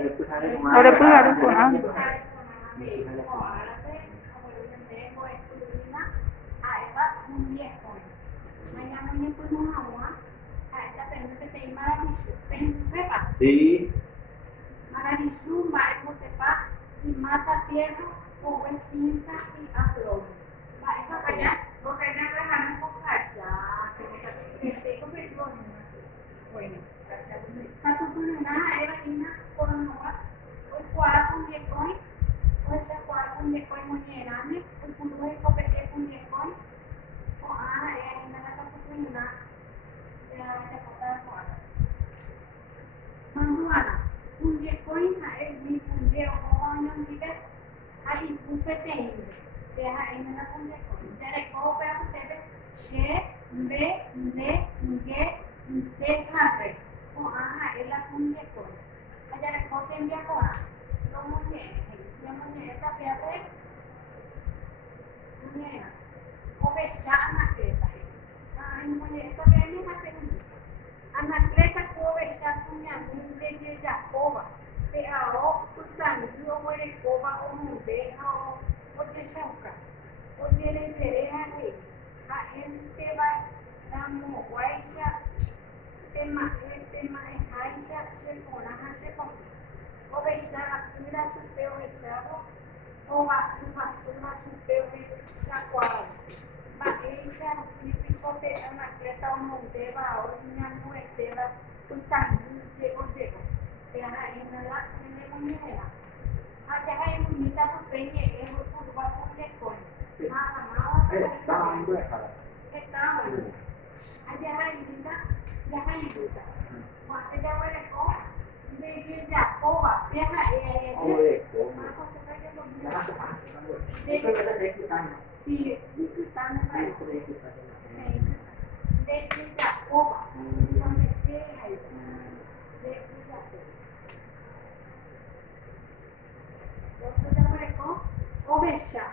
Ahora pues harus pulang. Sí. Maravilluma es Motepa y mata tierra, o cinta y aflor. Eso allá, porque allá no es a no ya, que bueno, Katupuna era ina konoa, o kuaku yekoi, o ese kuaku yekoi muñerane, o kuru kopete yekoi, o era ina la katupuna, era la kota Manduana, un yekoi na mi punde o año vive, ahí bufete inde, deja ina la punde koi, tere ko pe apete, she, be, de, nge, de kare. Es la punta con allá le cogen de ahora no muñeca esta pierde muñeca o besana creta ay muñeca viene más pequeñita anatleta puede besar puña de Jacoba de ahora tú también yo voy a coba o mudeja o te saca o tiene interés a gente va a moguaisa tema es Aisha se conaja se con o besar mira su peo besado o basura su peo sacuado va ella típico de una atleta o monteva o niña nueva un tan llego que ana en la muñeca allá hay muñeca por peña es un curva por de con está allá hay muñeca ya hay duda cuando ya huele con de Jacoba deja sí están de Jacoba donde deja de Jacoba entonces ya huele con o besa